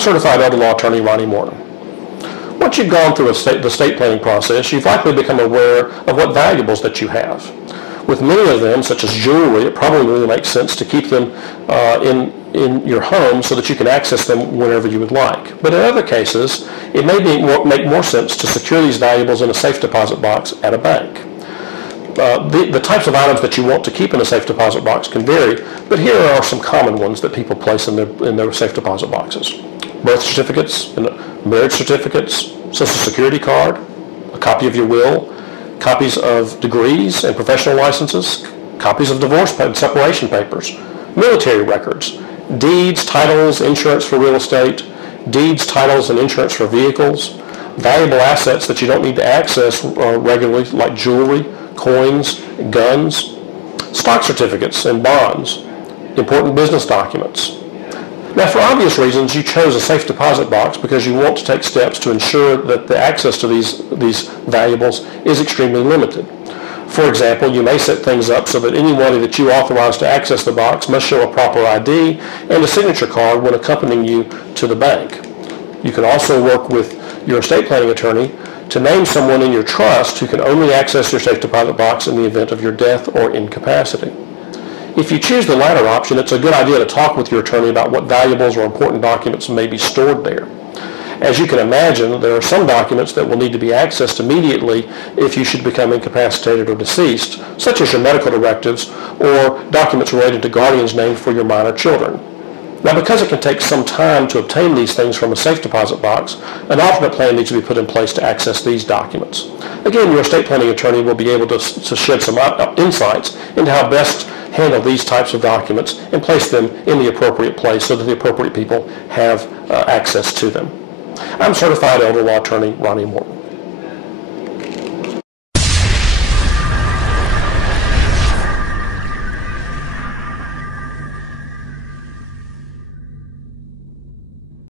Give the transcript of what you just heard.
I'm certified elder law attorney Ronnie Morton. Once you've gone through the estate planning process, you've likely become aware of what valuables that you have. With many of them, such as jewelry, it probably really makes sense to keep them in your home so that you can access them whenever you would like. But in other cases, it may make more sense to secure these valuables in a safe deposit box at a bank. The types of items that you want to keep in a safe deposit box can vary, but here are some common ones that people place in their safe deposit boxes. Birth certificates, marriage certificates, social security card, a copy of your will, copies of degrees and professional licenses, copies of divorce and separation papers, military records, deeds, titles, insurance for real estate, deeds, titles, and insurance for vehicles, valuable assets that you don't need to access regularly, like jewelry, coins, guns, stock certificates and bonds, important business documents. Now, for obvious reasons, you chose a safe deposit box because you want to take steps to ensure that the access to these valuables is extremely limited. For example, you may set things up so that anybody that you authorize to access the box must show a proper ID and a signature card when accompanying you to the bank. You can also work with your estate planning attorney to name someone in your trust who can only access your safe deposit box in the event of your death or incapacity. If you choose the latter option, it's a good idea to talk with your attorney about what valuables or important documents may be stored there. As you can imagine, there are some documents that will need to be accessed immediately if you should become incapacitated or deceased, such as your medical directives or documents related to guardians named for your minor children. Now, because it can take some time to obtain these things from a safe deposit box, an alternate plan needs to be put in place to access these documents. Again, your estate planning attorney will be able to shed some insights into how best handle these types of documents and place them in the appropriate place so that the appropriate people have access to them. I'm certified elder law attorney Ronnie Morton.